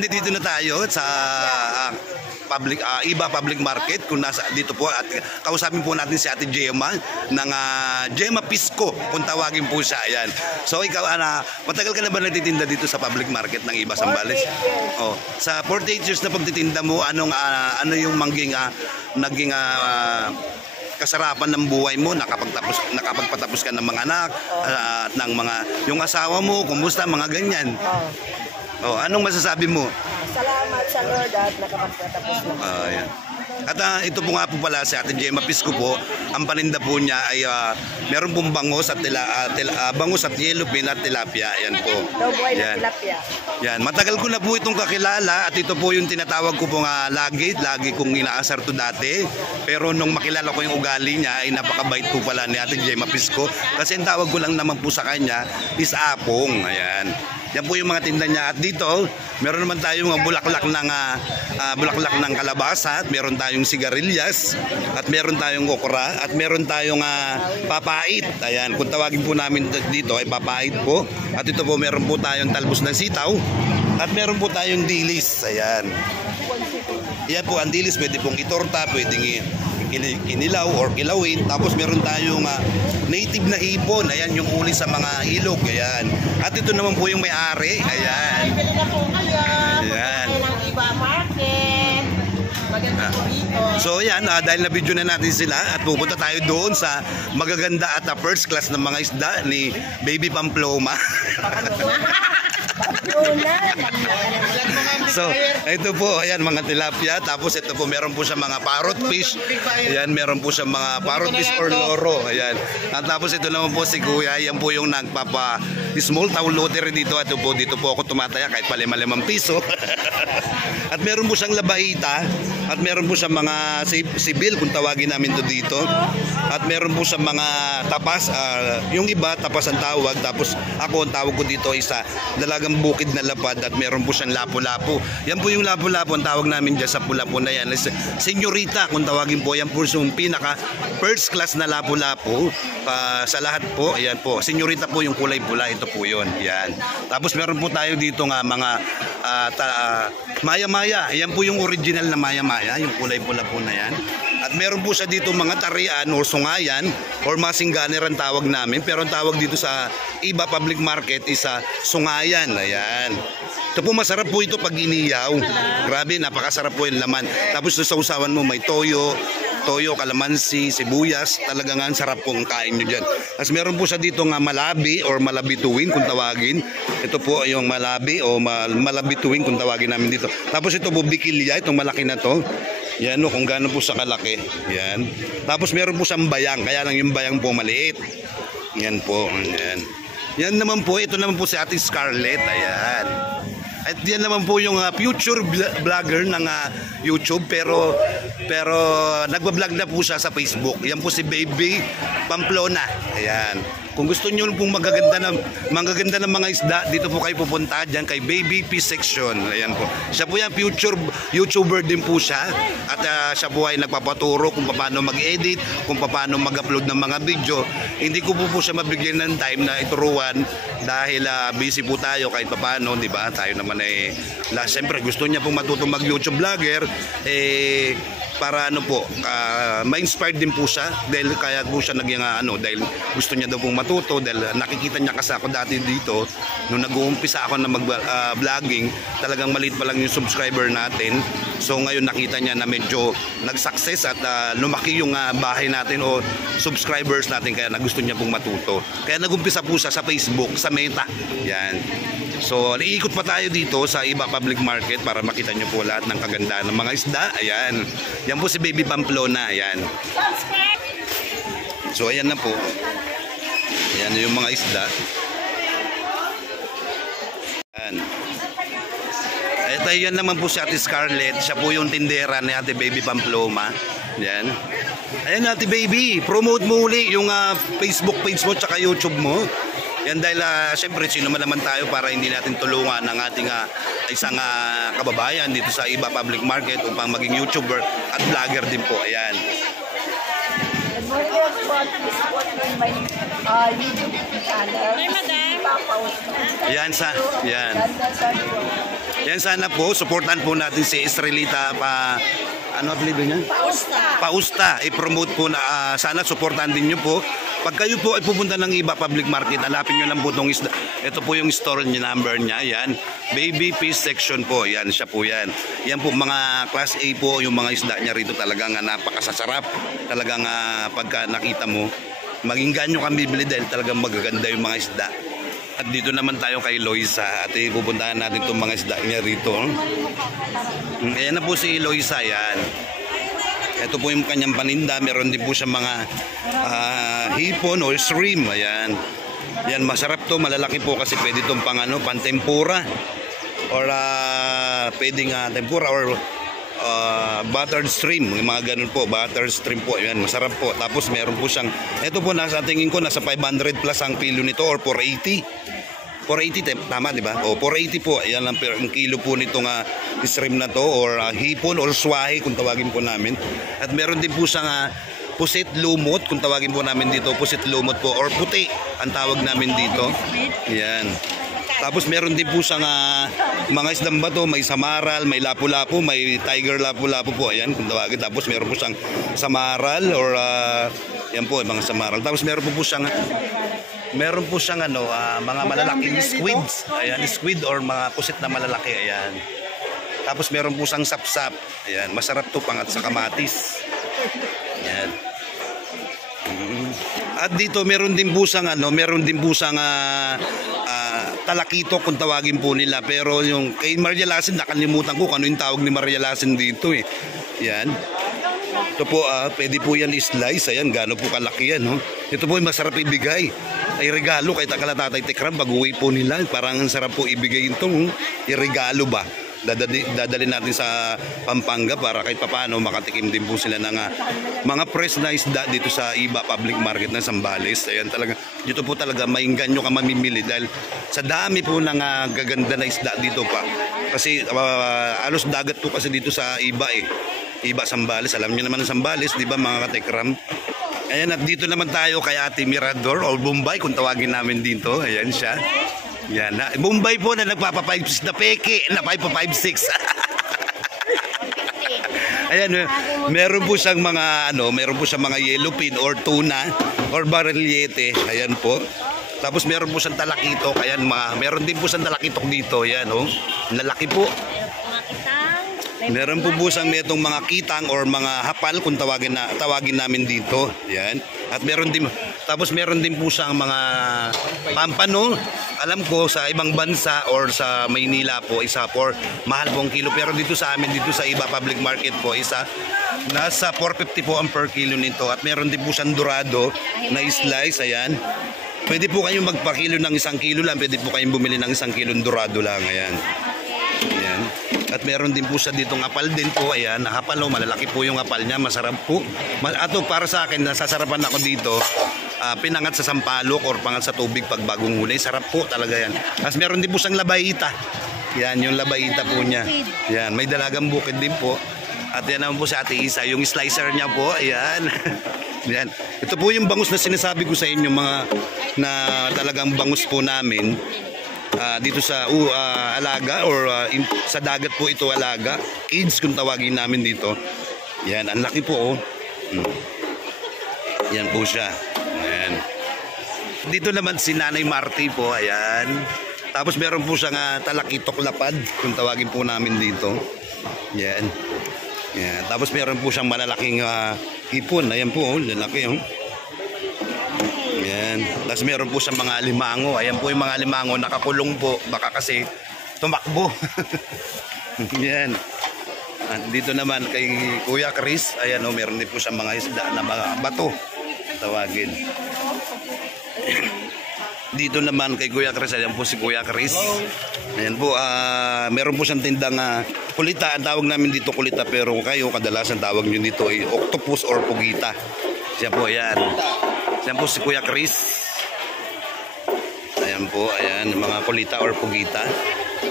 nandito na tayo sa Iba Public Market kung nasa dito po at kausapin po natin si Ate Gemma ng Gemma Pisco kung tawagin po siya. Ayan. So ikaw matagal ka na ba nagtitinda dito sa public market ng Iba Zambales? Oh, sa 48 years na pagtitinda mo, ano yung naging kasarapan ng buhay mo, nakapagpatapos ka ng mga anak, at ng yung asawa mo, kumusta, mga ganyan. Oh, anong masasabi mo? Salamat sa Lord at nakapagpatapos na. Ayan. At ito po nga po pala si Ate Gemma Pisco po, ang paninda po niya ay meron pong bangus at bangus at yellowfin at tilapia. Ayan po. Yan. Tilapia. Yan, matagal ko na po itong kakilala at ito po yung tinatawag ko po nga lagi kong inaasar to dati. Pero nung makilala ko yung ugali niya ay napakabait po pala ni Ate Gemma Pisco kasi ang tawag ko lang naman po sa kanya is Apong. Ayan. Yan po yung mga tinda niya. At dito, meron naman tayong bulaklak ng kalabasa, at meron tayong sigarilyas, at meron tayong okra, at meron tayong papait. Ayan, kung tawagin po namin dito ay papait po. At ito po, meron po tayong talbos ng sitaw, at meron po tayong dilis. Ayan. Yan po, ang dilis pwede pong itorta, pwedeng inilaw or kilawin. Tapos meron tayong native na hipon. Ayan, yung uli sa mga ilog. Ayan. At ito naman po yung may-ari. Ayan. Ayan. So ayan, dahil na-video na natin sila at pupunta tayo doon sa magaganda at first class ng mga isda ni Baby Pamploma. So, ito po, ayan, mga tilapia. Tapos ito po, meron po siya mga parrot fish. Ayan, meron po siya mga parrot fish or loro. Ayan. At tapos ito naman po si Kuya. Ayan po yung small town lottery dito. At dito po ako tumataya kahit pa 5 piso. At meron po siyang labaita. At meron po siyang mga sibil kung tawagin namin to dito. At meron po siyang mga tapas. Yung iba, tapas ang tawag. Tapos ako, ang tawag ko dito isa dalagang bukid na lapad. At meron po siyang lapu-lapu. Yan po yung lapu-lapu, ang tawag namin dyan sa pula-pu na yan. Senyorita kung tawagin po. Yan po yung pinaka first class na lapu-lapu sa lahat po. Ayan po. Senyorita po yung kulay pula. Ito po yun. Yan. Tapos meron po tayo dito nga mga maya-maya. Ayan po yung original na maya-maya. Yung kulay pula po na yan. At meron po siya dito mga tarian o sungayan or masingganer ang tawag namin. Pero ang tawag dito sa Iba Public Market is sungayan. Ayan. Ito po masarap po ito pag iniyaw. Grabe, napakasarap po yung laman. Tapos sa usawan mo may toyo, kalamansi, sibuyas. Talaga nga sarap pong kain nyo dyan. Tapos meron po siya dito nga malabi or malabituin kung tawagin. Ito po yung malabi o malabituin kung tawagin namin dito. Tapos ito po bikilya, itong malaki na to. Yan o, kung gaano po sa kalaki. Yan. Tapos meron po siyang bayang, kaya lang yung bayang po maliit. Yan po. Yan. Yan naman po, ito naman po si Ate Scarlett. Ayan. At yan naman po yung future vlogger ng YouTube pero nagbablog na po siya sa Facebook. Yan po si Baby Pamplona. Ayan. Kung gusto niyo pong magaganda ng mga isda, dito po kayo pupunta diyan kay Baby Fish Section. Ayan po. Siya po yan, future YouTuber din po siya. At siya po ay nagpapaturo kung paano mag-edit, kung paano mag-upload ng mga video. Hindi ko po siya mabigyan ng time na ituruan dahil busy po tayo kahit paano, di ba? Tayo naman ay siyempre gusto niya pong matutong mag-YouTube vlogger para ma-inspired din po siya dahil kaya po siya naging dahil gusto niya daw pong matuto dahil nakikita niya kasi ako dati dito nung nag-uumpisa ako na mag-vlogging, talagang maliit pa lang yung subscriber natin. So ngayon nakita niya na medyo nag-success at lumaki yung bahay natin o subscribers natin kaya gusto niya pong matuto. Kaya nag-umpisa po siya sa Facebook, sa Meta. Yan. So, iikot pa tayo dito sa Iba Public Market para makita nyo po lahat ng kagandahan ng mga isda. Ayan. Yan po si Baby Pamplona. Ayan. So, ayan na po. Ayan yung mga isda. Ayan. Ito yan naman po si Ate Scarlett. Siya po yung tindera ni Ate Baby Pamploma. Ayan. Ayan Ate Baby. Promote mo uli yung Facebook page mo tsaka YouTube mo. Yan dahil siyempre sino naman tayo para hindi natin tulungan ang ating isang kababayan dito sa Iba Public Market upang maging YouTuber at vlogger din po. Ayan. yes po, please watch my YouTube channel. Hi, madam. Yan yan sana po, supportan po natin si Estrelita ano apelido niya? Pausta. I-promote po na sana supportan din niyo po. Pag kayo po ay pupunta ng iba public market, hanapin niyo lang po itong isda. Ito po yung store niya, number niya. Yan. Baby fish section po. Yan, siya po yan. Yan po mga class A po, yung mga isda niya rito talagang napakasasarap. Talagang pagka nakita mo, maging ganyo kang bibili dahil talagang magaganda yung mga isda. At dito naman tayo kay Loisa at pupuntahan natin itong mga isda niya rito. Ayan na po si Loisa, yan. Ito po yung kanyang paninda. Meron din po siya mga hipon or shrimp. Ayan. Yan, masarap to. Malalaki po kasi pwede itong pang-tempura. Or pwedeng tempura or buttered shrimp. Yung mga ganun po. Buttered shrimp po. Yan, masarap po. Tapos meron po siyang, ito po nasa tingin ko, nasa 500 plus ang kilo nito or 480. 480, tama di ba? O 480 po, ayan lang ang kilo po nitong shrimp na to or hipon or swahe kung tawagin po namin. At meron din po siyang pusit lumot kung tawagin po namin dito, pusit lumot po or puti ang tawag namin dito. Ayan. Tapos meron din po siyang mga isdang bato, may samaral, may lapu-lapu, may tiger lapu-lapu po. Ayan kung tawagin. Tapos meron po siyang samaral or yan po, mga samaral. Tapos meron po siyang mga malalaking squids. Ayan, squid or mga pusit na malalaki. Ayan. Tapos meron po siyang sapsap. Ayan, masarap to pangat sa kamatis. Ayan. At dito meron din po siyang talakito kung tawagin po nila. Pero yung kay Maria Lasin, nakalimutan ko kung ano yung tawag ni Maria Lasin dito eh. Ayan. Ito po, pwede po yan i-slice. Ayan, gano'n po kalaki yan. No? Ito po yung masarap ibigay. Ay regalo kay Tatay Tekram pag-uwi po nila. Parang sarap po ibigay ito. I-regalo ba? Dadali natin sa Pampanga para kahit papaano makatikim din po sila ng mga fresh na isda dito sa Iba Public Market ng Zambales. Ayan talaga. Dito po talaga maingganyo ka mamimili dahil sa dami po ng gaganda na isda dito pa. Kasi alos dagat po kasi dito sa Iba eh. Iba Zambales. Alam niyo naman ang Zambales, di ba mga katekram? Ayan, at dito naman tayo kay Ate Mirador o Bombay kung tawagin namin dito. Ayan siya. Yan. Bombay po na nagpapa-5-6 na peke na 5-5-6. Ayan, meron po siyang mga yellowfin or tuna or bariliete. Ayan po. Tapos meron po siyang talakito. Ayan, meron din po siyang talakitok dito. Ayan, oh. Lalaki po. Meron po busang metong mga kitang or mga hapal kung tawagin namin dito. Yan. At meron din po siyang mga pampano. Alam ko sa ibang bansa or sa Maynila po isa for mahal pong kilo, pero dito sa amin dito sa Iba Public Market po nasa 450 po ang per kilo nito. At meron din po siyang dorado na slice. Ayan. Pwede po kayong magpakilo ng 1 kilo lang, pwede po kayong bumili ng 1 kilong dorado lang. Ayan. Ayan. At meron din po siya ditong apal din po. Ayan, apal o, malalaki po yung apal niya. Masarap po. Ato para sa akin, nasasarapan ako dito. Pinangat sa sampalok or pangat sa tubig pag bagong huli. Sarap po talaga yan. Tapos meron din po siyang labayita. Yan, yung labayita po niya. Yan, may dalagang bukid din po. At yan naman po si Ate Isa, yung slicer niya po. Ayan. Yan. Ito po yung bangus na sinasabi ko sa inyo, mga na talagang bangus po namin. Dito sa alaga or sa dagat po ito alaga. Kids kung tawagin namin dito. Yan, ang laki po oh. Yan po siya. Ayan. Dito naman si Nanay Marty po. Ayan. Tapos meron po siyang talakitok lapad kung tawagin po namin dito. Yan. Yan. Tapos meron po siyang malalaking hipon. Ayan po oh, lalaki oh. Ayan. Tapos meron po sa mga alimango. Ayan po yung mga alimango nakakulong po. Baka kasi tumakbo. Ayan. Dito naman kay Kuya Chris. Ayan o, meron din po sa mga isda na mga bato. Tawagin. Dito naman kay Kuya Chris. Ayan po si Kuya Chris. Ayan po. Meron po siyang tindang kulita. Ang tawag namin dito kulita. Pero kayo kadalasan tawag nyo dito ay octopus or pugita. Siya po ayan. Ayan po si Kuya Chris. Ayan po, ayan, mga kulita or pugita.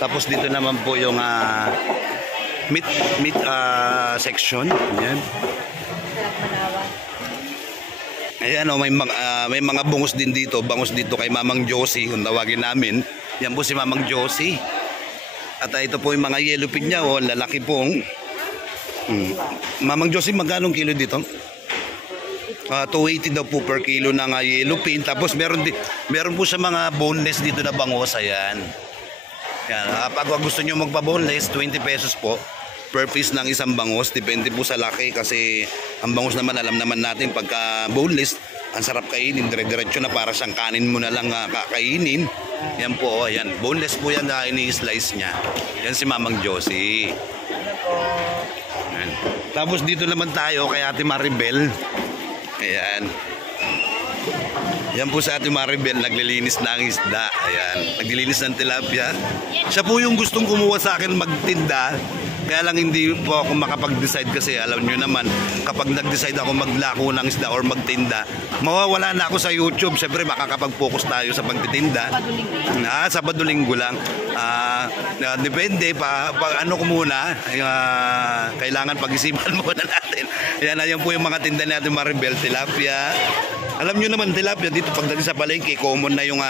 Tapos dito naman po yung meat section. Ayan. Ayan o, may mga bangos din dito. Bangos dito kay Mamang Josie, kung tawagin namin. Yan po si Mamang Josie. At ito po yung mga yellow pig niya o, lalaki pong. Mamang Josie, magkano kilo dito? 280 daw po per kilo ng yellow pin. Tapos meron po sa mga boneless dito na bangos. Ayan. Yan. Pag gusto nyo magpa-boneless, 20 pesos po per piece ng isang bangos. Depende po sa laki kasi ang bangos naman alam naman natin pagka boneless ang sarap kainin, dire-diretso na para siyang kanin mo na lang kakainin. Yan po, ayan. Boneless po yan na ini-slice niya. Yan si Mamang Josie. Ayan. Tapos dito naman tayo kay Ate Maribel. Ayan. Yan po sa Ate Maribel, naglilinis ng isda. Ayan, naglilinis ng tilapia. Siya po yung gustong kumuha sa akin magtinda. Kaya lang hindi po ako makapag-decide kasi alam nyo naman, kapag nag-decide ako maglako ng isda or magtinda, mawawala na ako sa YouTube. Siyempre makakapag-focus tayo sa pagtitinda. Sabado-linggo lang. Depende ano ko muna, kailangan pag-isipan muna natin. Ayan po yung mga tinda natin Maribel, tilapia. Alam nyo naman tilapia dito pagdating sa palengke, common na yung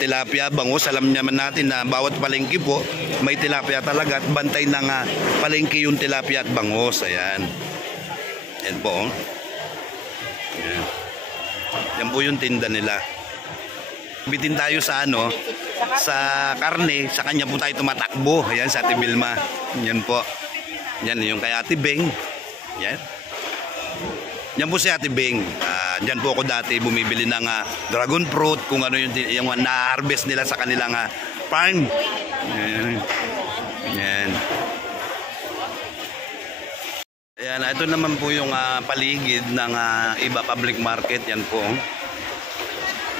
tilapia, bangus. Alam naman natin na bawat palengke po may tilapia talaga at bantay ng palengke yung tilapia at bangus. Ayan. Yan po. Ayan. Yan po yung tinda nila. Bitin tayo sa sa karne, sa kanya po tayo tumatakbo. Ayan sa Ate Vilma. Yan po. Yan yung kay Ate Beng. Yan. Yan po si Ate Beng. Diyan po ako dati bumibili ng dragon fruit, kung ano yung na-harvest nila sa kanilang farm. Yan. Ayan, ito naman po yung paligid ng Iba Public Market. Yan po.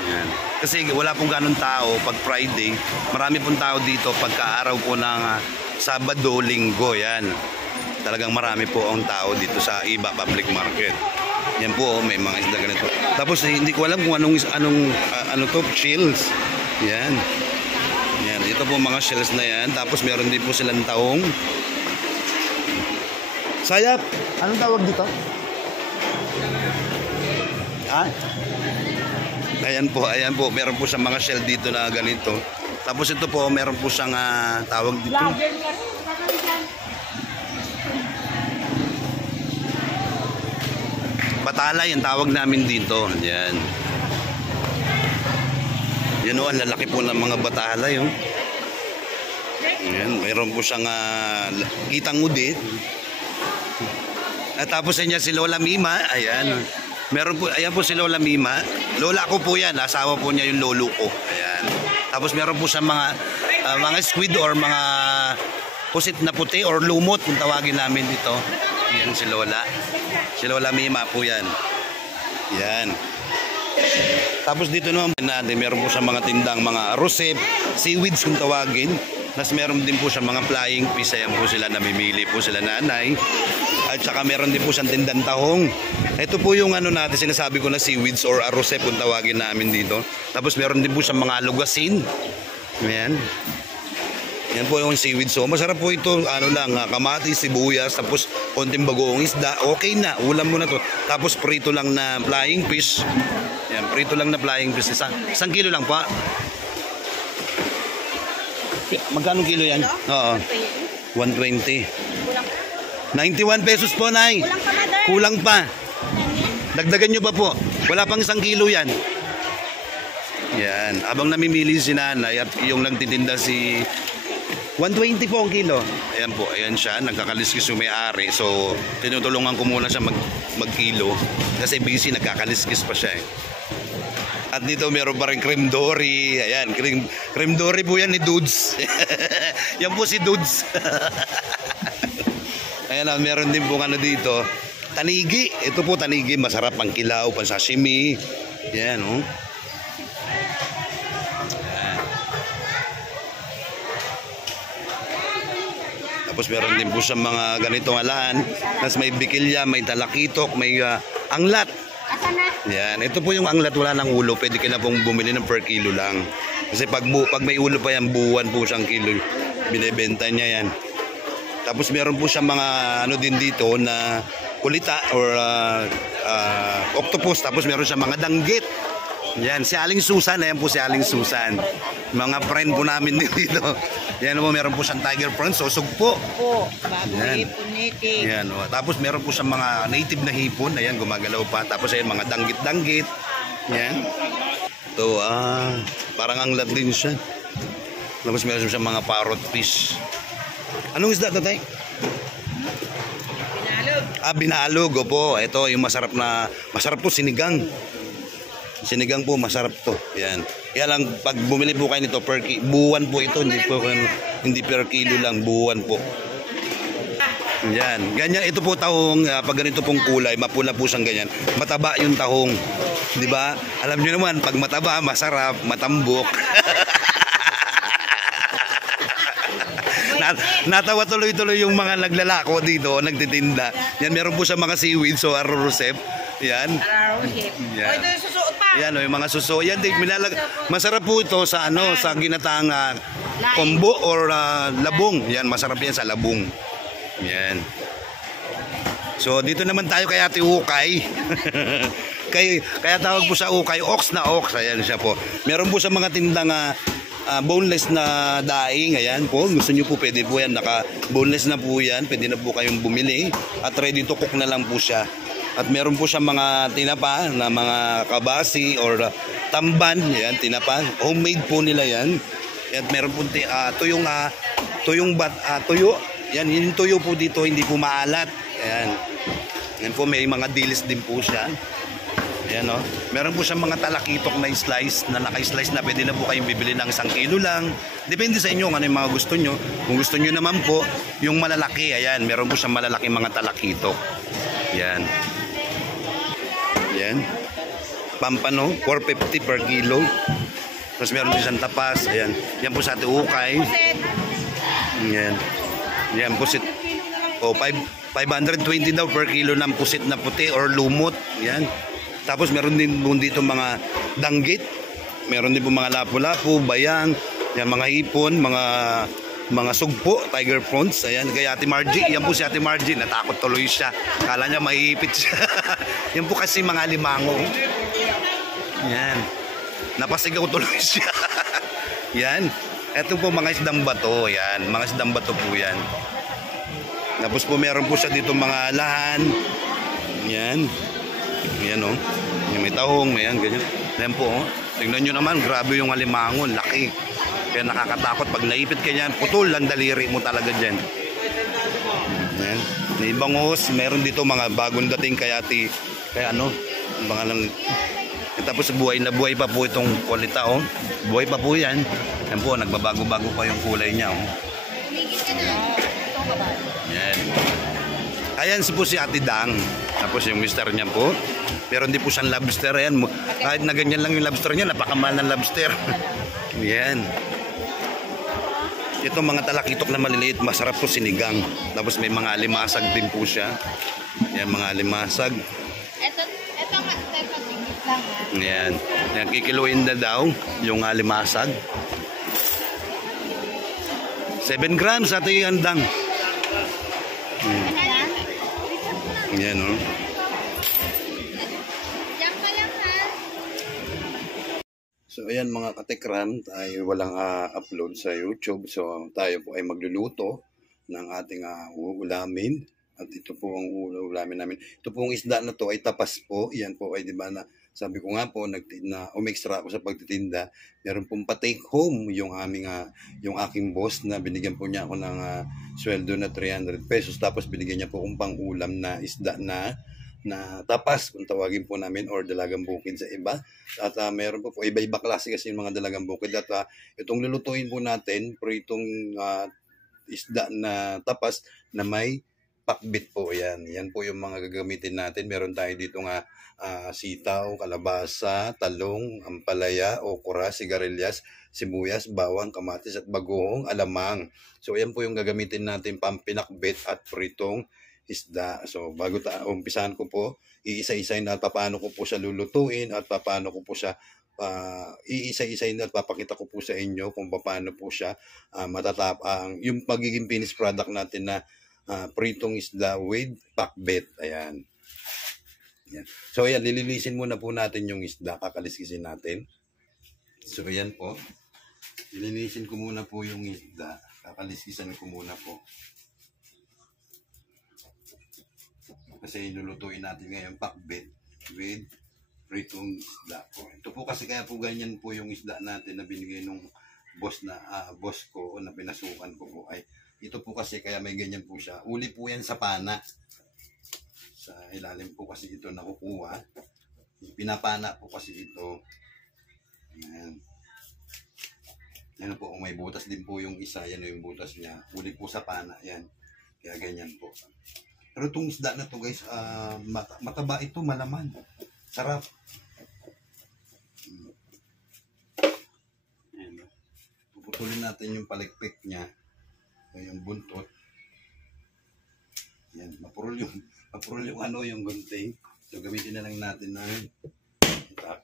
Yan. Kasi wala pong ganun tao pag Friday. Marami pong tao dito pagka araw po ng Sabado, Linggo. Yan. Talagang marami po ang tao dito sa Iba Public Market. Yan po, may mga isda ganito. Tapos hindi ko alam kung ano to, shells. Yan. Yan, ito po mga shells na yan. Tapos meron din po silang taong. Sayap, anong tawag dito? Ayan po, meron po siyang mga shell dito na ganito. Tapos ito po, meron po siyang tawag dito. Batalay ang tawag namin dito. Yan. Yan o, ang lalaki po ng mga batalay. Oh. Yan, mayroon po siyang kitang udit. At tapos niya si Lola Mima. Ayan. Ayan po si Lola Mima. Lola ko po yan. Asawa po niya yung lolo ko. Ayan. Tapos meron po siyang mga squid or mga pusit na puti or lumot kung tawagin namin dito. Yan si Lola. Si Lola Mima po yan. Yan. Tapos dito naman natin, meron po sa mga tindang mga rosep, seaweeds kung tawagin. Tapos meron din po sa mga flying fish. Ayan po sila, namimili po sila nanay. At saka meron din po siyang tindang tahong. Ito po yung natin, sinasabi ko na seaweeds or rosep kung tawagin namin dito. Tapos meron din po sa mga lugasin. Ayan. Yan po yung seaweed. So masarap po ito, kamatis, sibuyas, tapos konting bagoong isda. Okay na, ulam mo na to. Tapos prito lang na flying fish. Yan, prito lang na flying fish. Isang kilo lang pa. Magkano kilo yan? Oo. 120. 91 pesos po, Nay. Kulang pa. Dagdagan nyo ba po? Wala pang isang kilo yan. Yan. Abang namimili si nanay at yung nagtitinda si 120 po ang kilo. Ayan po, ayan siya, nagkakaliskis yung may-ari. So, tinutulungan ko muna siya mag-kilo. Kasi busy, nagkakaliskis pa siya eh. At dito meron pa rin cream dory. Ayan, cream dory po yan ni Dudes. Yan po si Dudes. Ayan, meron din po dito. Tanigi. Ito po tanigi, masarap pang kilaw, pang sashimi. Ayan, oh. Tapos meron din po sa mga ganitong alaan. Tapos may bikilya, may talakitok, may anglat. Yan, ito po yung anglat, wala ng ulo. Pwede ka na pong bumili ng per kilo lang. Kasi pag may ulo pa yan, buwan po siyang kilo. Binibenta niya yan. Tapos meron po siyang mga din dito na kulita or octopus, tapos meron siya mga danggit. Yan, si Aling Susan, ayan po si Aling Susan. Mga friend po namin dito. Yan po, meron po siyang tiger prawns, susog po. Po, bago Yan. hipon native. Yan, tapos meron po siyang mga native na hipon, ayan, gumagalaw pa. Tapos ayan, mga danggit-danggit. Yan. Ito, parang anglat din siya. Tapos meron siyang mga parrot fish. Anong isda ito, tay? Binalog. Binalog, opo. Ito, yung masarap to, sinigang. Sinigang po, masarap to. Yan. Kaya lang, pag bumili po kayo nito, buwan po ito. Hindi per kilo lang, buwan po. Yan. Ganyan, ito po tahong, pag ganito pong kulay, mapula po siyang ganyan. Mataba yung tahong. Di ba? Alam nyo naman, pag mataba, masarap, matambok. Natawa tuloy-tuloy yung mga naglalako dito, nagtitinda. Yan, meron po siya mga seaweed, so arorosep. Yan. Yan. Ito yung susuot pa. Yan, yung mga suso. Yan, masarap po ito sa sa ginataang kombo or labong. Yan, masarap yan sa labong. Yan. So, dito naman tayo kay Ate Ukay. Kaya tawag po sa Ukay, ox na ox. Ayan siya po. Meron po sa mga tindang boneless na daing. Ayan po, gusto nyo po, pwede po yan. Naka-boneless na po yan. Pwede na po kayong bumili. At ready to cook na lang po siya. At meron po siya mga tinapa na mga kabasi or tamban. Yan, tinapa. Homemade po nila yan. At meron po tuyong tuyo. Yan, yung tuyo po dito, hindi po maalat. Ayan. Yan po, may mga dilis din po siya. Ayan, oh. Meron po siyang mga talakitok na slice, na naka-slice na pwede na po kayong bibili ng 1 kilo lang. Depende sa inyo kung ano yung mga gusto nyo. Kung gusto nyo naman po, yung malalaki, ayan, meron po siyang malalaki mga talakitok. Ayan. Ayan. Pampano, 450 per kilo. Tapos meron din siyang tapas. Ayan. Yan po sa Ate Ukay. Ayan. Yan, pusit. O, 520 daw per kilo ng pusit na puti or lumot. Yan. Tapos meron din po dito mga danggit. Meron din po mga lapu-lapu, bayang, yan, mga hipon, mga sugpo, tiger prawns. Ayan, kay Ate Margie. Yan po si Ate Margie. Natakot tuloy siya. Kala niya maihipit siya. Yan po kasi mga limango. Yan. Napasigaw tuloy siya. Yan. Ito po mga isdang bato. Yan. Mga isdang bato po yan. Tapos po meron po siya dito mga lahan. Yan. Yan, oh. Yung may tahong. Yan, ganyan. Yan po, oh. Tingnan nyo naman. Grabe yung alimangon. Laki. Kaya nakakatakot. Pag naipit ka yan, putol ang daliri mo talaga dyan. Yan. May bangos. Meron dito mga bagong dating kaya mga lang. Tapos buhay na buhay pa po itong kulita, oh. Buhay pa po yan. Yan po, nagbabago-bago pa yung kulay niya, oh. Yan. Ayan po si Ate Dang. Tapos yung mister niya po. Pero hindi po siyang lobster. Ayan. Kahit na ganyan lang yung lobster niya, napakamahal ng lobster. Yan. Ito mga talakitok na maliliit, masarap po sinigang. Tapos may mga alimasag din po siya. Yan, mga alimasag. Ito tigit lang, ha. Yan. Yan, kikiluin na daw yung alimasag. 7 grams Ate Andang. Yan, oh. So ayan mga katekram, tayo walang upload sa YouTube. So tayo po ay magluluto ng ating ulamin. At ito po ang ulamin namin. Ito pong isda na to ay tapas po. Yan po ay, di ba, na sabi ko nga po umextra ako sa pagtitinda. Meron pong pa-take home yung aking boss na binigyan po niya ako ng sweldo na 300 pesos. Tapos binigyan niya po akong pang-ulam na isda na tapas, kung tawagin po namin, or dalagang bukid sa iba. At meron po iba-iba klase kasi yung mga dalagang bukid. At itong lulutuin po natin, itong isda na tapas na may pakbit po. Yan po yung mga gagamitin natin. Meron tayo dito sitaw, kalabasa, talong, ampalaya, okra, sigarilyas, sibuyas, bawang, kamatis at bagoong, alamang. So yan po yung gagamitin natin pampinakbit at pritong isda. So bago umpisahan ko po, iisa-isayin na paano ko po siya lulutuin at paano ko po siya iisa-isayin na at papakita ko po sa inyo kung paano po siya yung pagiging finished product natin na pritong isda with pakbet. Ayan. Yan. So ayan, lilinisin muna po natin yung isda, kakaliskisin natin. So ayan po, lilinisin ko muna po yung isda, kakaliskisan ko muna po. Kasi lulutuin natin ngayon pakbet with pritong isda po. Ito po kasi kaya po ganyan po yung isda natin na binigay nung boss ko na pinasukan ko po ay ito po kasi kaya may ganyan po siya. Uli po yan sa pana. Sa ilalim po kasi ito nakukuha. Pinapana po kasi ito. Ayan. Yan po, may butas din po yung isa. Yan yung butas niya. Uli po sa pana. Yan. Kaya ganyan po. Pero itong isda na to guys, mataba ito, malaman. Sarap. Ayan. Puputulin natin yung palikpik niya. Yung buntot. Yan, mapurol yung ano, yung gunting. So gamitin na lang natin na itak.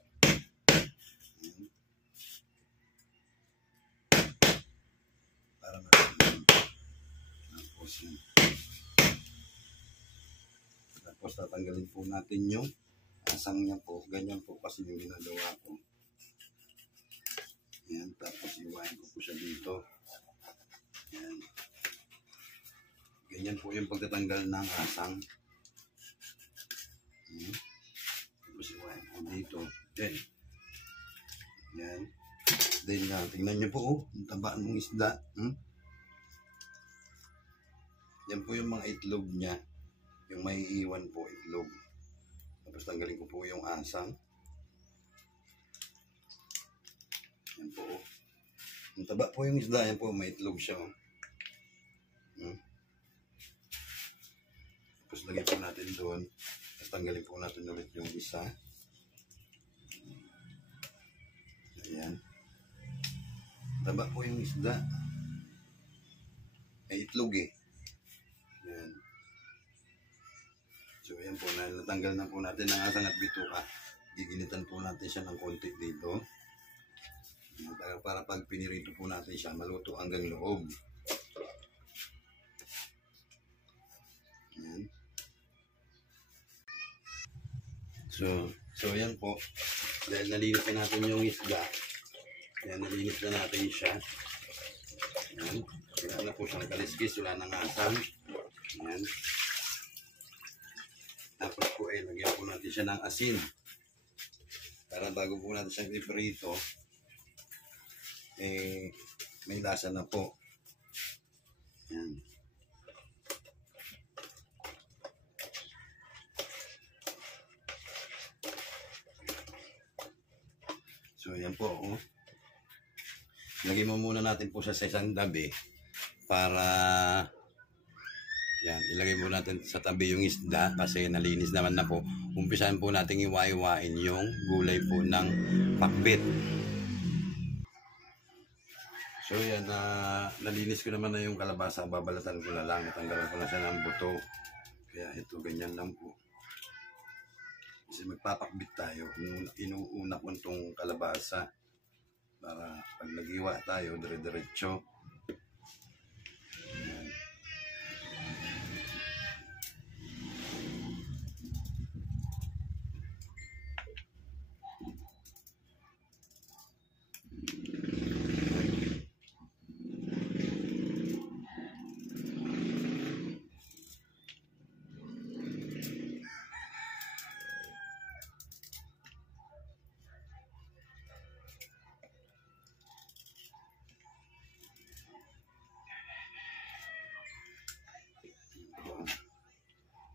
Para natin. Tapos tatanggalin po natin yung asang niya po. Ganyan po kasi yung ginagawa ko. Yan, tapos iwain ko po siya dito. Yan. Ganyan po yung pagtatanggal ng asang. Tapos iwain ko dito. Then, yan. Then nga, tingnan nyo po, ang taba ng isda. Yan po yung mga itlog niya. Yung may iwan po, itlog. Tapos tanggalin ko po yung asang. Yan po. Ang taba po yung isda. Yan po, may itlog siya. Tapos lagay po natin doon. Tapos tanggalin po natin ulit yung isa. Ayan. Taba po yung isda. May itlog eh. Ayan. So ayan po, natanggal na po natin ang asang at bituka. Giginitan po natin siya ng konti dito. Para pag pinirito po natin siya, maluto hanggang loob. Ayan. So ayan po. Dahil nalinis na natin yung isda. Ayan, nalinis na natin siya. Ayan. Wala na po siyang kaliskis, wala nang asam. Ayan. Tapos po ay lagyan po natin siya ng asin. Para bago po natin siyang iprito, may lasa na po. Ayan. So ayan po. Lagay mo muna natin po siya sa isang tabi para yan, ilagay mo natin sa tabi yung isda kasi nalinis naman na po. Umpisahan po natin iwa-iwain yung gulay po ng pakbet. So yan, nalinis ko naman na yung kalabasa. Babalatan ko na lang. Natanggalan ko na siya ng buto. Kaya ito, ganyan lang po. Kasi magpapakbit tayo. Inuuna ko itong kalabasa. Para pag nag-iwa tayo, dire-diretso. Ayan.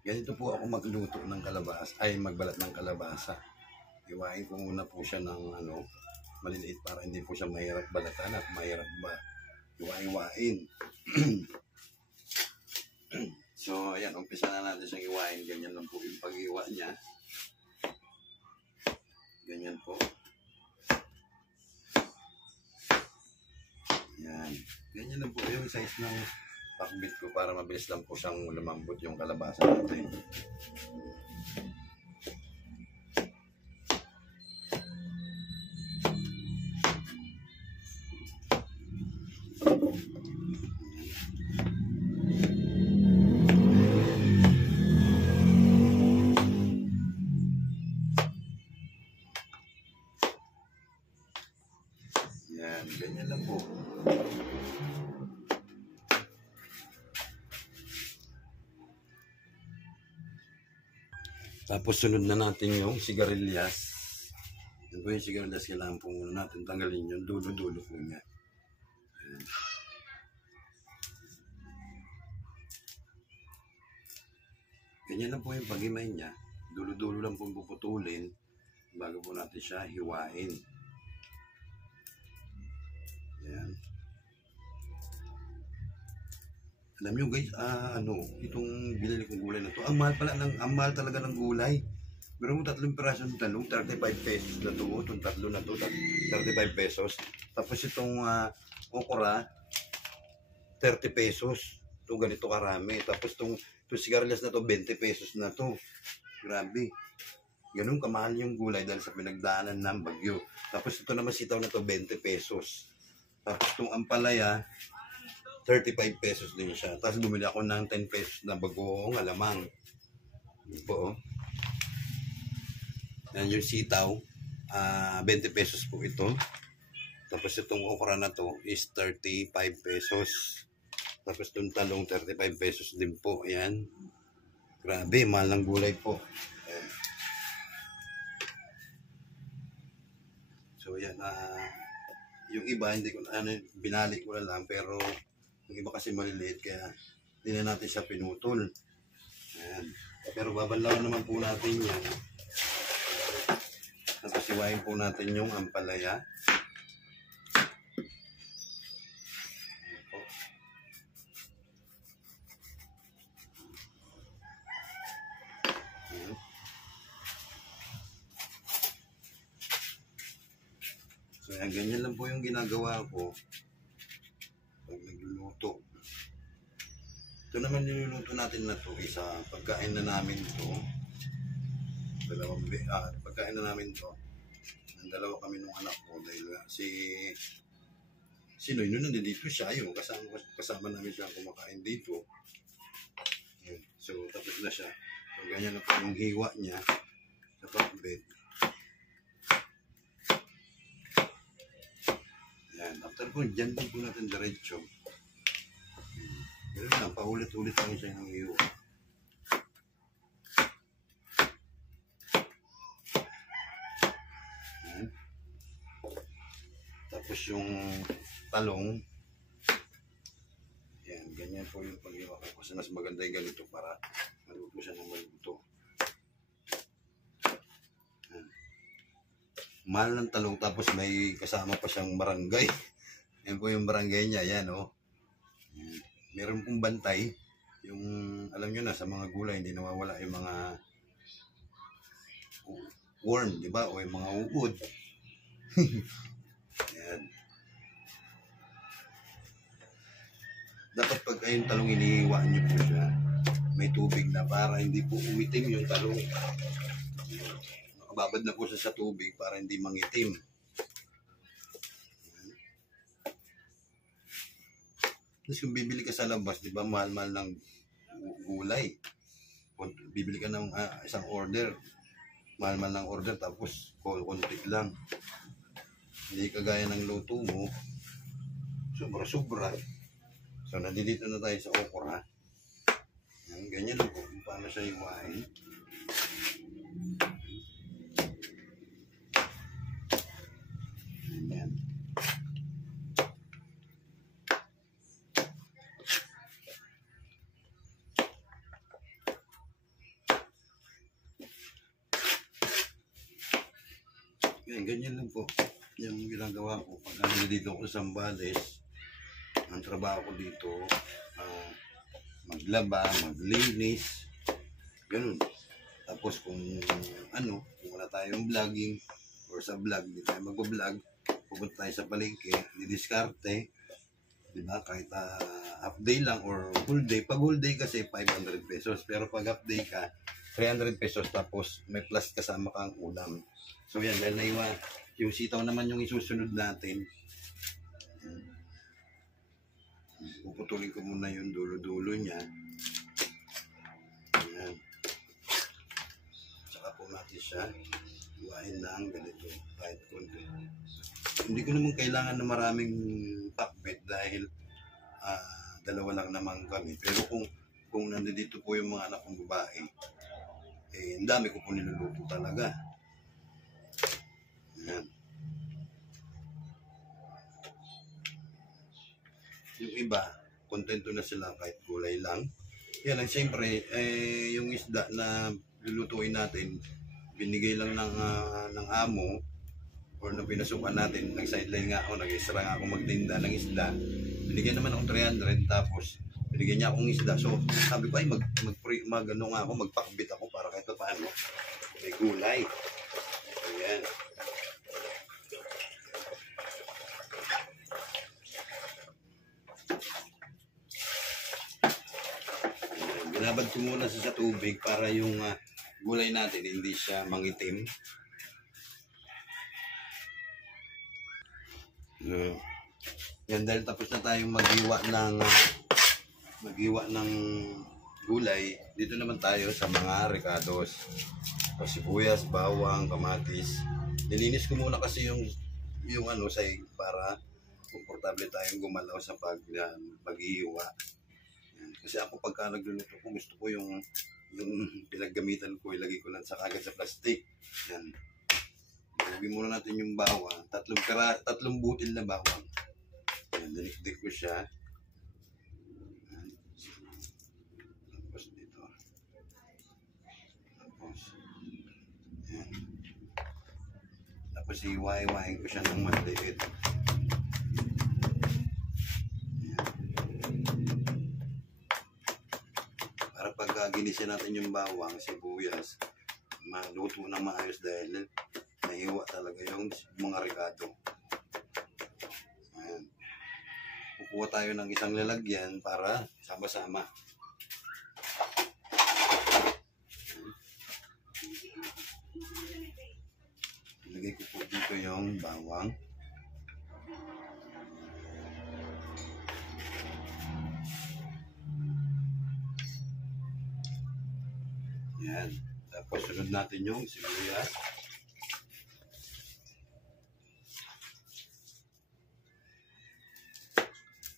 Ganito po ako magluto ng kalabasa, ay magbalat ng kalabasa. Iwain ko muna po siya ng maliliit para hindi po siya mahirap balatan at mahirap ba iwain. So ayan, umpisa na natin siyang iwain. Ganyan lang po yung pag-iwa niya. Ganyan po. Yan. Ganyan lang po yung size ng pakbit ko para mabilis lang po siyang lumambot yung kalabasa natin. Yan, ganyan lang po. Tapos sunod na natin yung sigarilyas. Yan po yung sigarilyas, kailangan po muna natin tanggalin yung dulo-dulo po niya. Yan. Ganyan lang po yung pag-himay niya. Dulo-dulo lang po puputulin bago po natin siya hiwain. Yan. Alam nyo guys, itong binili kong gulay na to, ang mahal talaga ng gulay. Pero mo 3 piraso ng talong, 35 pesos na to. Itong tatlo na to, 35 pesos. Tapos itong okra, 30 pesos. Ito ganito karami. Tapos itong sigarilyas na to, 20 pesos na to. Grabe. Ganun kamahal yung gulay dahil sa pinagdaanan ng bagyo. Tapos ito naman sitaw na to, 20 pesos. Tapos itong ampalaya, 35 pesos din siya. Tapos bumili ako ng 10 pesos na bagoong alamang. Yan po, oh. Yan yung sitaw, 20 pesos po ito. Tapos itong okra na to is 35 pesos. Tapos itong talong, 35 pesos din po. Ayan. Grabe, mahal ng gulay po. Ayan. So yan, yung iba, hindi ko, binalik ko na lang, pero yung iba kasi maliliit, kaya hindi na natin siya pinutol. Ayan. Pero babanlawan naman po natin yan. Tapos iwain po natin yung ampalaya. Ayan. So yan, ganyan lang po yung ginagawa ko pag nagluluto. Ito naman niluluto natin na to, isa pagkain na namin to. Pagkain na namin to. Ang dalawa kami nung anak ko dahil si Noy nung nandito siya, yung kasama namin siya kumakain dito. Yun. So tapos na siya. So ganyan na po yung hiwa niya sa pakbet. Yan. After po, dyan po natin diretso. Pero lang, paulit-ulit lang siya ng hiwa. Tapos yung talong, yan, ganyan po yung pag-iwa ko. Kasi mas maganda yung ganito para maluto siya ng maluto. Yan. Mahal ng talong, tapos may kasama pa siyang barangay. Yan po yung barangay niya, yan o. Yan. Meron pong bantay. Yung, alam nyo na, sa mga gulay, hindi nawawala yung mga worm, di ba? O yung mga uod. Yan. Dapat pag yung talong iniiwan nyo po siya, may tubig na para hindi po umitim yung talong. Nakababad na po siya sa tubig para hindi mangitim. Tapos kung bibili ka sa labas, di ba, mahal-mahal ng gulay. Kung bibili ka ng isang order, mahal-mahal ng order, tapos konti lang. Hindi kagaya ng luto mo, sobra-sobra. So, nandito na tayo sa okra. Ganyan lang po, kung paano siya iwain. Ganyan. Ganyan lang po yung ginagawa ko pag dito ko sa Zambales. Ang trabaho ko dito, maglaba, maglinis, ganun. Tapos kung wala tayong vlogging or sa vlog, hindi tayo mag-vlog, pupunta tayo sa palengke, didiskarte, di ba? Kahit half day lang or whole day. Pag whole day kasi 500 pesos, pero pag half day ka, 300 pesos, tapos may plus kasama kang ulam. So yan, dahil naiwa, yung sitaw naman yung isusunod natin. Puputulin ko muna yung dulo-dulo niya. Ayan. Saka po natin siya iwain lang ganito, kahit konti. Hindi ko naman kailangan na maraming pakbet dahil dalawa lang naman kami. Pero kung nandito po yung mga anak kong babae, eh, ang dami ko po niluluto talaga. Yan. Yung iba, kontento na sila kahit gulay lang. Yan lang, siyempre, yung isda na lulutuin natin, binigay lang ng amo or na pinasukan natin, nag-sideline nga ako, nag-extra nga ako magtinda ng isda. Binigyan naman akong 300, tapos binigyan niya akong isda. So, sabi ko, ay, ano nga ako, magpakbit ako para kahit paano may gulay. Ayan. Binabad ko muna sa tubig para yung gulay natin hindi siya mangitim. Yan, dahil tapos na tayong maghiwa ng gulay, dito naman tayo sa mga recados. Sibuyas, bawang, kamatis. Nilinis ko muna kasi yung say para komportable tayong gumalaw sa paghihiwa. Kasi ako pagka nagluluto ko, gusto ko yung pinaggamitan ko, ilagay ko lang sa kagad sa plastic. Yan. Ilagay muna natin yung bawang, tatlong butil na bawang. Yan, dinikdik ko siya. Yan. Tapos dito. Yan. Tapos iwain ko siya ng maliit. Para pag ginisa natin yung bawang, sibuyas, maluto na maayos dahil nahiwa talaga yung mga ricado. Ayan. Kukuha tayo ng isang lalagyan para sama-sama. Ilagay ko po dito yung bawang. Yan. Tapos sunod natin yung sibuyas.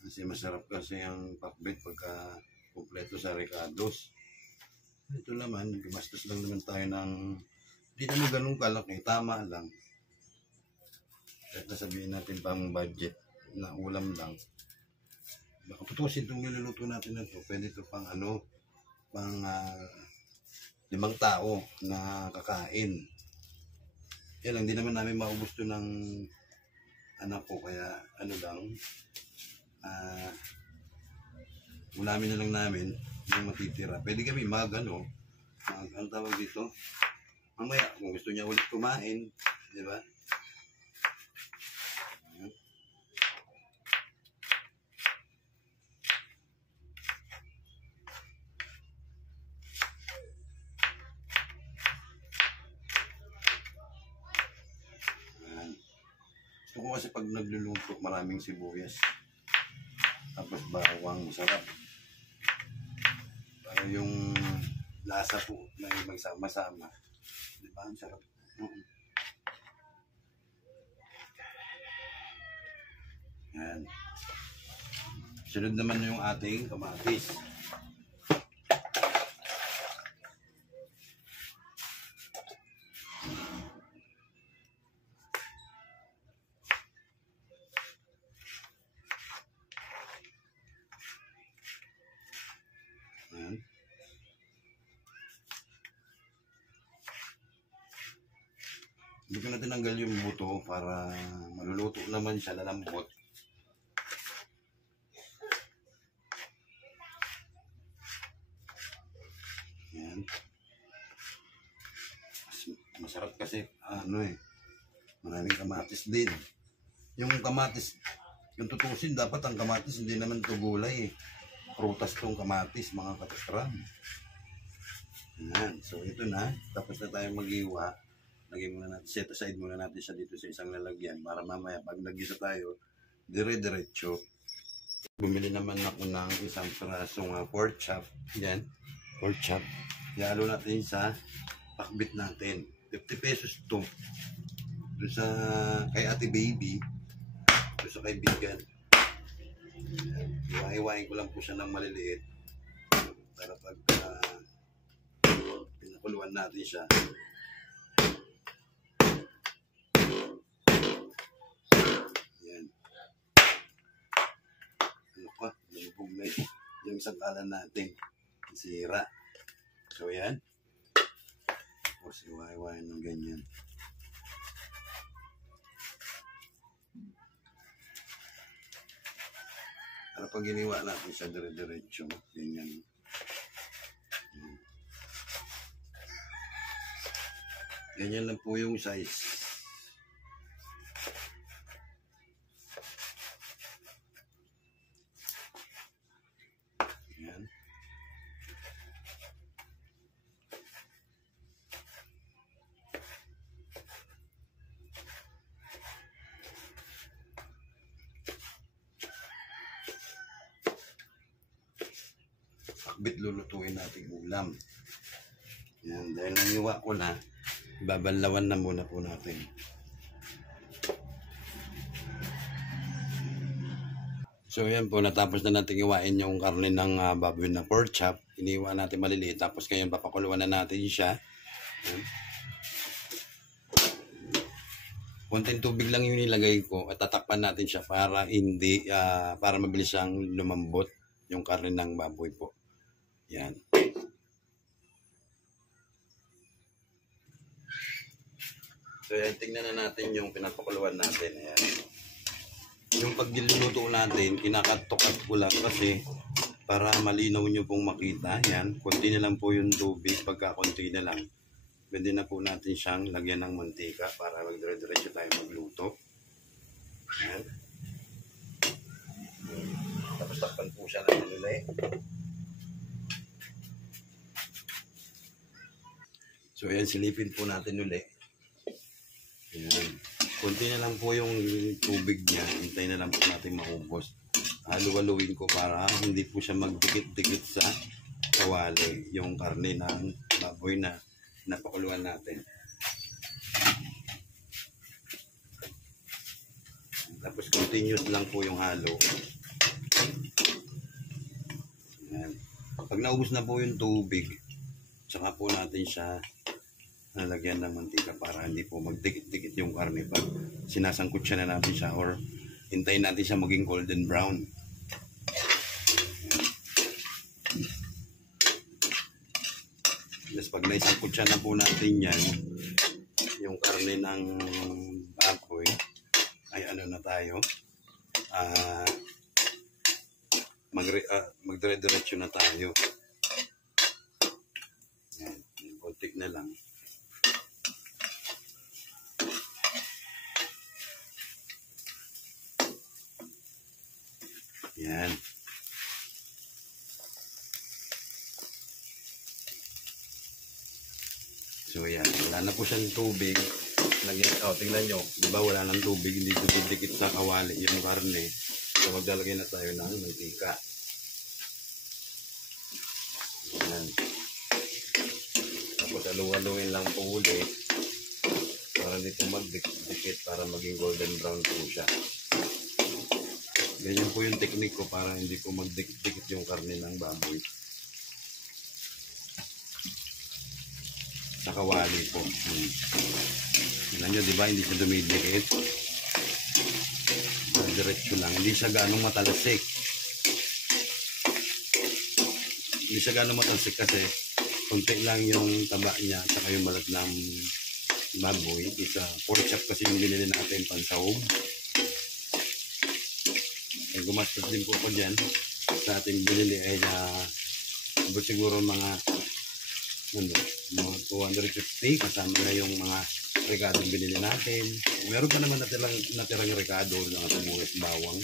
Kasi masarap kasi ang pakbet pagka kompleto sa recados. Ito naman, gumastos lang naman tayo ng hindi naman ganun kalaki, tama lang. Kahit nasabihin natin pang budget na ulam lang. Baka putusin itong niluluto natin na ito. Pwede ito pang pang 5 tao na kakain. Yan lang, hindi naman namin maubos ito ng anak ko, kaya ulamin na lang namin yung matitira. Pwede kami ang tawag dito, mamaya kung gusto niya ulit kumain, di ba? Gusto ko kasi pag nagluluto maraming sibuyas tapos bawang, masarap para yung lasa po na magsama-sama, di ba? Ang sarap. Yan. Sunod naman yung ating kamatis. Yan. Hindi ko na tinanggal yung buto para maluluto naman siya, lalambot. Yan. Masarap kasi maraming kamatis din. Yung kamatis, yung tutusin, dapat ang kamatis hindi naman ito gulay eh. Prutas tong kamatis, mga katakram. Yan. So ito na, tapos na tayong mag-iwa. Lagyan muna natin, set aside muna natin siya dito sa isang lalagyan para mamaya pag nag-isa tayo, dire-diretso. Bumili naman ako ng isang pirasong pork chop. Yan, pork chop. Ihalo natin sa pakbit natin. 50 pesos to. Doon sa kay Ate Baby, sa kaibigan. Iwain ko lang po siya ng maliliit para pag pinakuluan natin siya. Yan. Ano pa? Lumubog na yung isang kalan natin. Sira. So yan. Tapos iwain ng ganyan. Para pag giniwa natin siya dire-diretso, ganyan. Ganyan lang po yung size. Yan. Akbit lulutuin natin ulam. Yan, dahil nangiwa ko na, babanlawan na muna po natin. So yan po, natapos na natin iwain yung karne ng baboy na pork chop. Iniwa natin maliliit, tapos ngayon papakuluan na natin siya. Yan. Konting tubig lang yung nilagay ko at tatakpan natin siya para hindi, para mabilis siyang lumambot yung karne ng baboy po. Yan. So yan, tingnan na natin yung pinapakuluan natin. Ayan. Yung pagluluto natin, kinakatok-at ko lang kasi para malinaw nyo pong makita. Yan, konti na lang po yung tubig. Pagka konti na lang, pwede na po natin siyang lagyan ng mantika para magdire-diretso tayo magluto. Yan. Tapos takpan po siya ng nilay. So yan, silipin po natin ulit. Yan. Kunti na lang po yung tubig niya. Hintay na lang po natin maubos. Halu-haluin ko para hindi po siya magdikit-dikit sa kawali. Yung karne ng baboy na napakuluan natin. Tapos continuous lang po yung halo. Yan. Pag naubos na po yung tubig, saka po natin siya nalagyan ng mantika para hindi po magdikit-dikit yung karne pag sinasangkot siya na natin siya or hintayin natin siya maging golden brown. Tapos pag naisangkot siya na po natin yan, yung karne ng baboy, ay ano na tayo, magdire-diretso na tayo. Yan, kontik na lang. Yan. So yan, wala na po siyang tubig. Tingnan nyo, diba wala nang tubig, hindi ko didikit sa kawali yung karne. So maglalagay na tayo ng mantika. Yan. Tapos aluin lang po ulit para hindi po magdikit para maging golden brown po siya. Ganyan po yung technique ko para hindi po magdikit yung karne ng baboy. Sa kawali po. Tignan nyo, di ba? Hindi siya dumidikit. Diretso lang. Hindi siya ganong matalsik. Hindi siya ganong matalsik kasi konti lang yung taba niya at saka yung balat ng baboy. Isa pork chop kasi yung binili natin pansahog. Gumastos din po ko dyan sa ating binili ay siguro mga 250 kasama na yung mga rekadong binili natin. Meron pa naman natirang rekado ng sibuyas, bawang,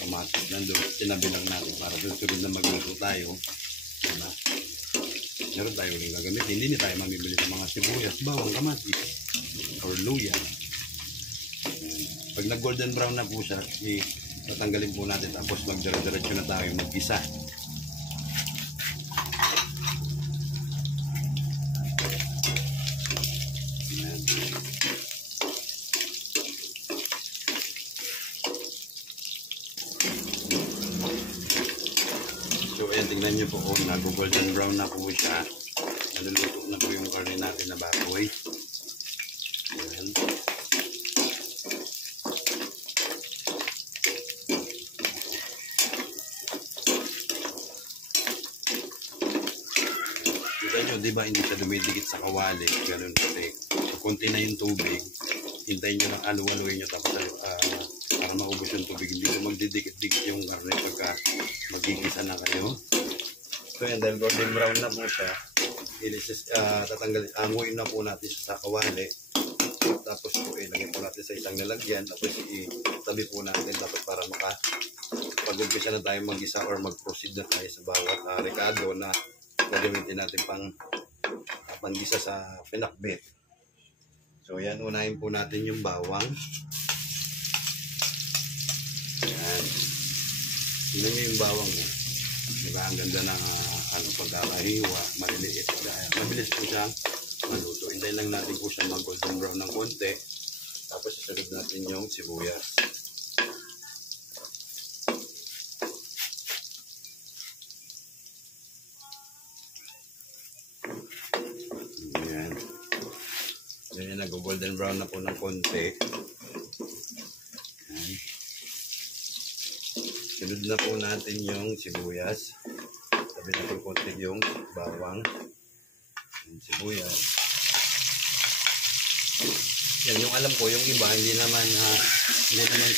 kamatis nandun. Tinabi lang natin para susunod na magluto tayo. Diba? Meron tayo uling gagamit. Hindi tayo mamibili ng mga sibuyas, bawang, kamatis or luya. Pag nag golden brown na po siya, tatanggalin po natin tapos magdire-diretso na tayo mag-isa. tingnan nyo po, oh, nag-golden brown na po siya. Naluluto na po yung karne natin na baboy. Ayan. Kita nyo, di ba, hindi siya dumidikit sa kawali. Ganun kasi. Kunti na yung tubig. Hintayin nyo lang, alu-aluin nyo tapos para maubos yung tubig. Hindi ko magdidikit-dikit yung karne pagka magigisa na kayo. So yan, dahil golden brown na po siya, anguin na po natin sa kawali. Tapos po ilagay po natin sa isang lalagyan. Tapos itabi po natin. Tapos para pag-umpisa na tayo mag-isa or mag-proceed na tayo sa bawat rekado na gagamitin natin panggisa sa pinakbit. So yan, unahin po natin yung bawang. Yan. Tignan nyo yung bawang mo. Diba, ang ganda ng pagkakahiwa, maliliit. Mabilis po siya maluto. Hintayin lang natin po siya mag-golden brown ng konti. Tapos isunod natin yung sibuyas. Ayan. Ayan, nag-golden brown na po ng konti. Ayan. Sunod na po natin yung sibuyas. Sabi natin konti yung bawang. Yung sibuyas. Yan, yung alam ko, yung iba, hindi naman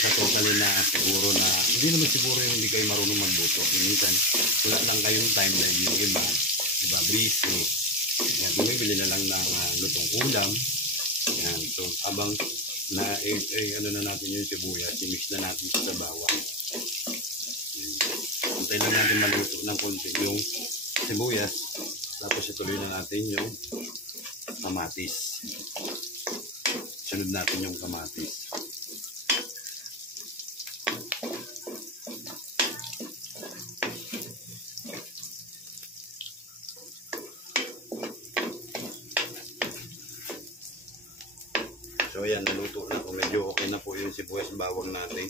sa totally na siguro na, hindi naman siguro yung hindi kayo marunong magluto. Minsan, wala lang kayong time dahil yung iba, busy. Yan, bumibili na lang ng lutong ulam. Yan, so, abang ano na natin yung sibuyas, i-mix na natin sa bawang. Antay lang natin maluto ng konti yung sibuyas. Tapos ituloy na natin yung kamatis. Sunod natin yung kamatis. So ayan, naluto na po. Medyo okay na po yung sibuyas bawang natin.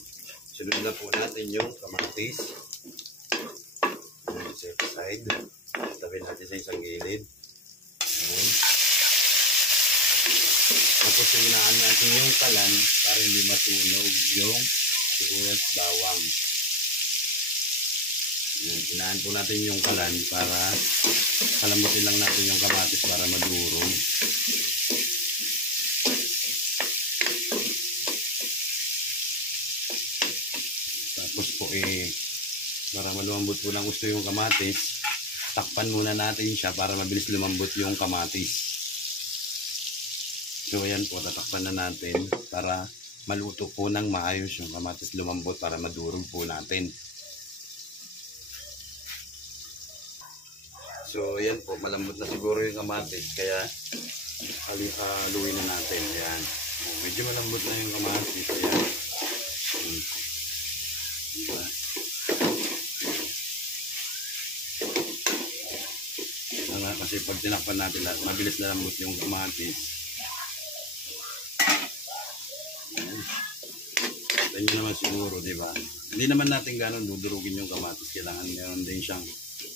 Sunod na po natin yung kamatis. Sa side. Tabi natin sa isang gilid. Ayan. Tapos hinaan natin yung kalan para hindi matunog yung sibuyas bawang. Ayan. Hinaan po natin yung kalan para kalamutin lang natin yung kamatis para madurog. Tapos po para malambot po ng gusto yung kamatis, takpan muna natin siya para mabilis lumambot yung kamatis. So ayan po, tatakpan na natin para maluto po ng maayos yung kamatis, lumambot para madurog po natin. So ayan po, malambot na siguro yung kamatis, kaya haluin na natin. Ayan. Medyo malambot na yung kamatis. Ayan. Diba? Kasi pag tinakpan natin lahat, mabilis na lambot yung kamatis. Ito nyo naman siguro, di ba? Hindi naman natin gano'n dudurugin yung kamatis. Kailangan meron din siyang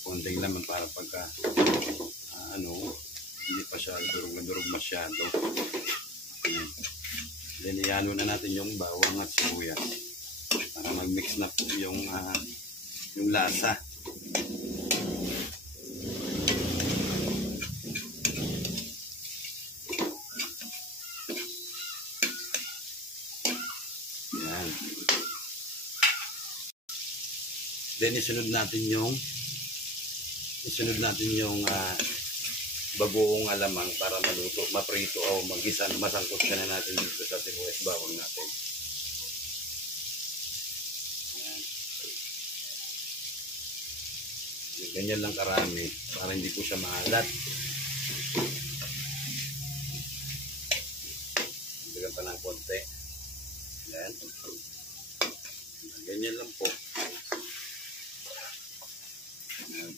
konting laman para pagka hindi pa siya durug masyado. Then ihalo na natin yung bawang at sibuyas para mag-mix na po yung lasa. Yan. Then isunod natin yung bagoong alamang para maluto, maprito o magisa, masangkot ka na natin dito sa sibuyas bawang natin. Yan. Ganyan lang karami para hindi po siya maalat. Bigyan pa ng konti. Yan. Ganyan lang po. Yan.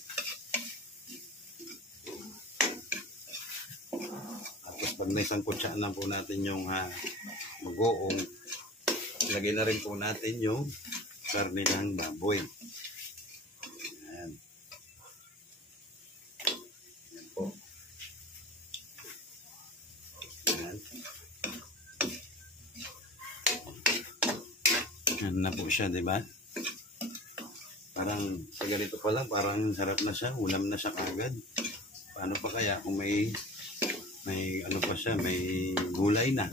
Tapos pag naisangkutsaan na po natin yung bagoong, lagay na rin po natin yung karne ng baboy. Yan. Yan na po siya, di ba? Parang sa ganito pa lang, parang sarap na siya. Ulam na siya kagad. Paano pa kaya kung may ano pa siya, may gulay na.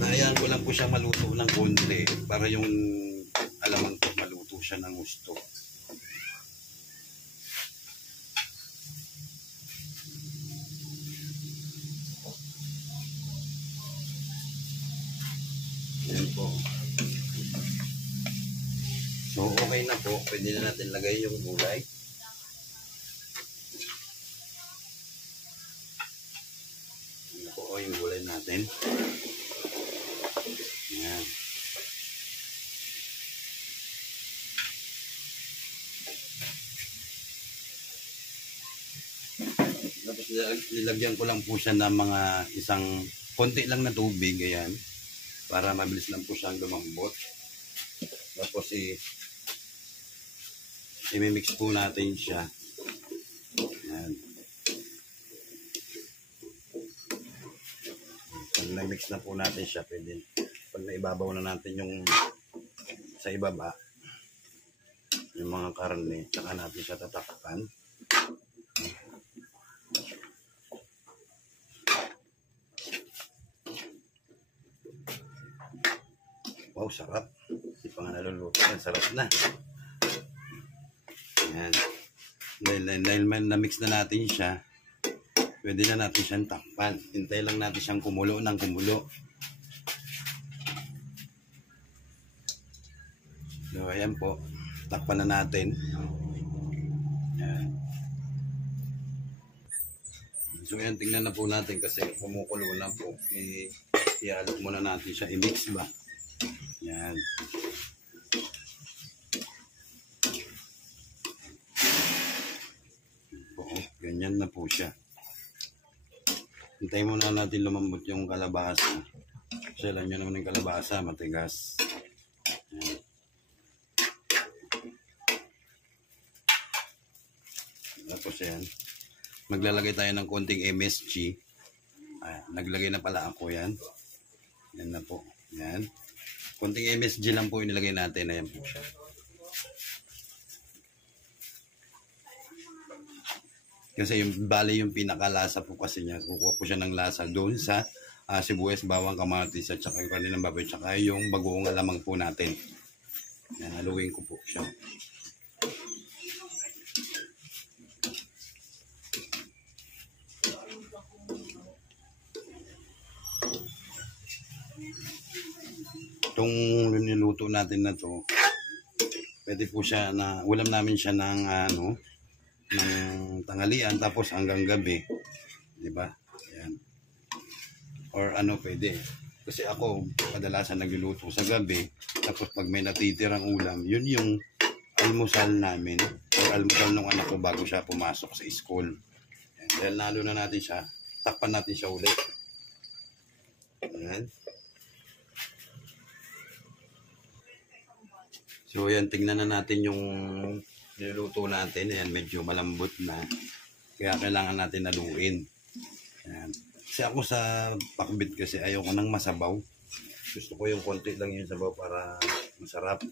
Nahayaan ko lang po siya maluto ng konti para yung alamang ko maluto siya ng gusto. Yan po. So okay na po, pwede na natin lagay yung gulay. Yan po yung gulay natin. Yan. Tapos nilagyan ko lang po siya ng mga isang konti lang na tubig, ayan, para mabilis lang po siyang lumambot. Tapos i-mix po natin siya. Ayan. Pag na-mix na po natin siya, pwede. Pag naibabaw na natin yung sa ibaba, yung mga karne, saka natin siya tatakpan. Wow, sarap. Hindi pa nga naluluto. Sarap na. Ayan. Dahil na-mix na natin siya, pwede na natin siyang takpan. Hintay lang natin siyang kumulo ng kumulo. So, ayan po. Takpan na natin. Ayan. So, ayan. Tingnan na po natin kasi kumukulo na po. I-alok muna natin siya. I-mix ba? Yan. Ganyan na po siya. Hintayin muna natin lumambot yung kalabasa. Kasi alam nyo naman yung kalabasa, matigas. Yan. Tapos yan. Maglalagay tayo ng konting MSG. Ayan, naglagay na pala ako yan. Yan na po. Yan. Konting MSG lang po yung nilagay natin. Ayan po siya. Kasi yung bali yung pinakalasa po kasi niya. Kukuha po siya ng lasa doon sa sibuyas, bawang, kamatis at saka yung kaninang baboy. At saka yung bagoong alamang po natin. Yan, haluin ko po siya. Itong niluto natin na to, pwede po siya na ulam namin siya ng ng tanghalian tapos hanggang gabi, di ba? Yan. Or pwede. Kasi ako kadalasan nagluluto sa gabi, tapos pag may natitirang ulam, yun yung almusal namin or almusal ng anak ko bago siya pumasok sa school. Yan. Dahil nalo na natin siya, takpan natin siya ulit. Yan. So yan, tingnan na natin yung niluluto natin. Ayan, medyo malambot na. Kaya kailangan natin naluin. Ayan. Kasi ako sa pakbit kasi ayoko nang masabaw. Gusto ko yung konti lang yung sabaw para masarap.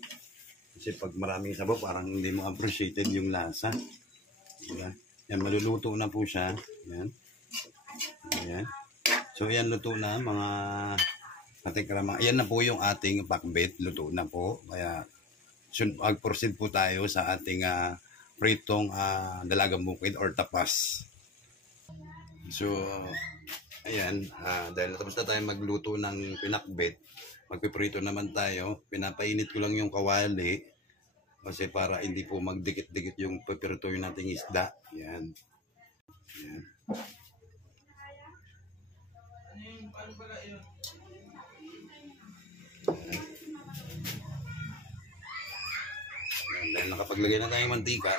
Kasi pag maraming sabaw parang hindi mo appreciated yung lasa. Diba? Yan, maluluto na po siya. Ayan. Ayan. So yan, luto na mga katikramang. Ayan na po yung ating pakbit. Luto na po. Kaya mag-proceed po tayo sa ating pritong dalagang bukid or tapas. So, ayan, dahil tapos na tayo magluto ng pinakbet, magpiprito naman tayo. Pinapainit ko lang yung kawali kasi para hindi po magdikit-dikit yung pipirituin nating isda. Ayan. Ayan. Ayan. Dahil nakapaglagay na tayong mantika,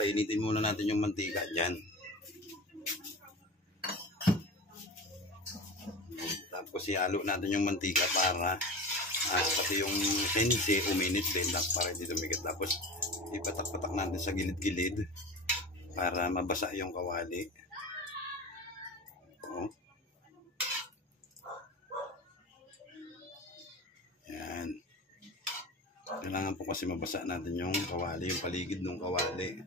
painitin muna natin yung mantika dyan. Tapos ihalo natin yung mantika para pati yung sense uminit din para hindi tumikit. Tapos ipatak-patak natin sa gilid-gilid para mabasa yung kawali. Kailangan po kasi mabasa natin yung kawali, yung paligid ng kawali.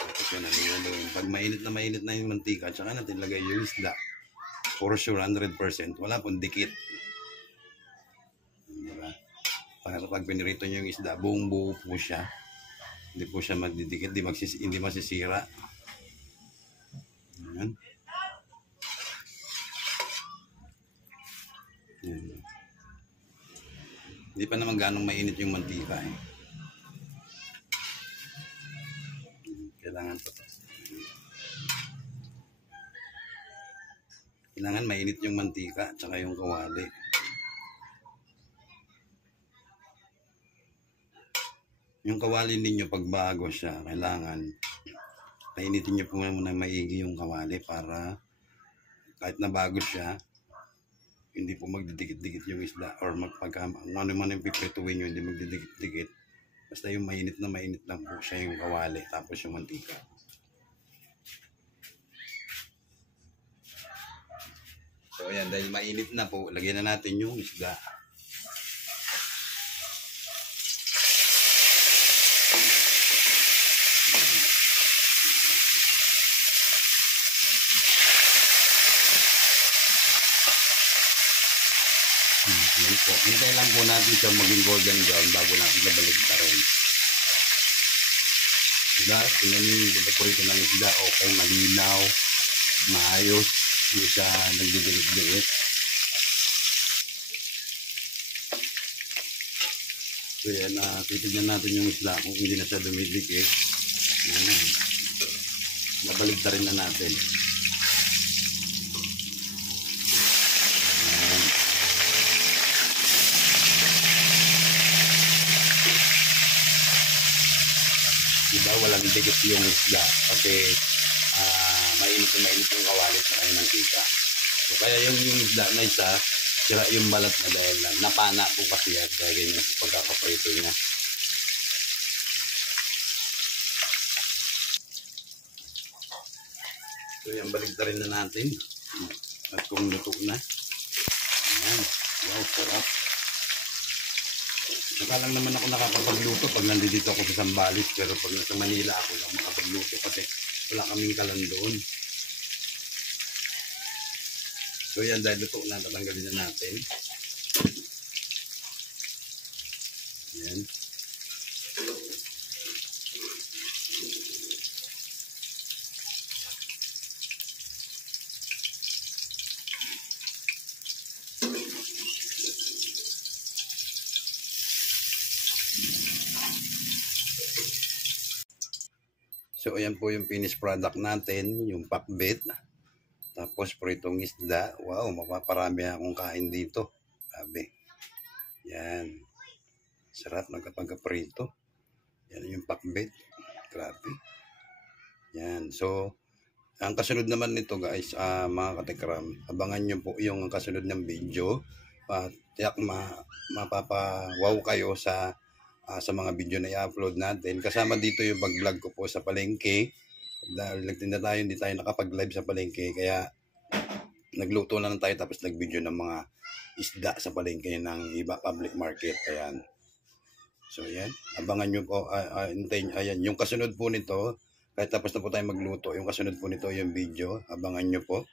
Tapos yan, haluin. Pag mainit na yung mantika, tsaka natin lagay yung isda. For sure, 100%. Wala pong dikit. Diba? Pag pinirito nyo yung isda, buong buo po siya. Hindi po siya magdidikit, hindi masisira. Ayan. Ayan. Hindi pa naman ganong mainit yung mantika eh. Kailangan pa to. Kailangan mainit yung mantika at saka yung kawali. Yung kawali ninyo pag bago siya, kailangan painitin nyo po muna maigi yung kawali para kahit na bago siya, hindi po magdidikit-dikit yung isda or ano man yung piprituin nyo, hindi magdidikit-dikit. Basta yung mainit lang po siya yung kawali tapos yung mantika. So ayan, dahil mainit na po, lagyan na natin yung isda. Yan po. Hintay lang po natin siya maging golden brown bago natin nabaligtarin. Diba? Tingnan nyo yung pagkaporito ng isda. Okay, malinaw, maayos. Hindi siya nagdidilit-dilit. So yan, titignan natin yung isda kung hindi na siya dumidikit. Yan. Nabaligtarin na natin. Diba, walang dikit yung isda kasi mainit yung kawali sa kanyang mantika. So kaya yung isda na isa, sira yung balat na dahil napana po kasi yan kaya ganyan sa pagkakaprito niya. So yan, baligtarin na natin at kung luto na. Ayan, wow, sarap. Saka lang naman ako nakakapagluto pag nandito ako sa Zambales, pero pag nasa Manila ako lang makapagluto kasi wala kaming kalan doon. So yan, dahil luto na, tatanggalin na natin. Yan. So ayan po yung finished product natin, yung pakbet. Tapos pritong isda. Wow, mapaparami akong kain dito. Grabe. Yan. Sarap nagkapagkaprito. Yan yung pakbet. Grabe. Yan. So, ang kasunod naman nito guys, mga katekram, abangan nyo po yung kasunod ng video. Tiyak mapapawaw kayo sa mga video na i-upload natin. Kasama dito yung pag-vlog ko po sa palengke. Dahil nagtinda tayo, hindi tayo nakapag-live sa palengke. Kaya nagluto na lang tayo tapos nag-video ng mga isda sa palengke ng iba public market. Ayan. So yan. Abangan nyo po. Ayan. Yung kasunod po nito, kahit tapos na po tayo magluto, yung kasunod po nito yung video. Abangan nyo po.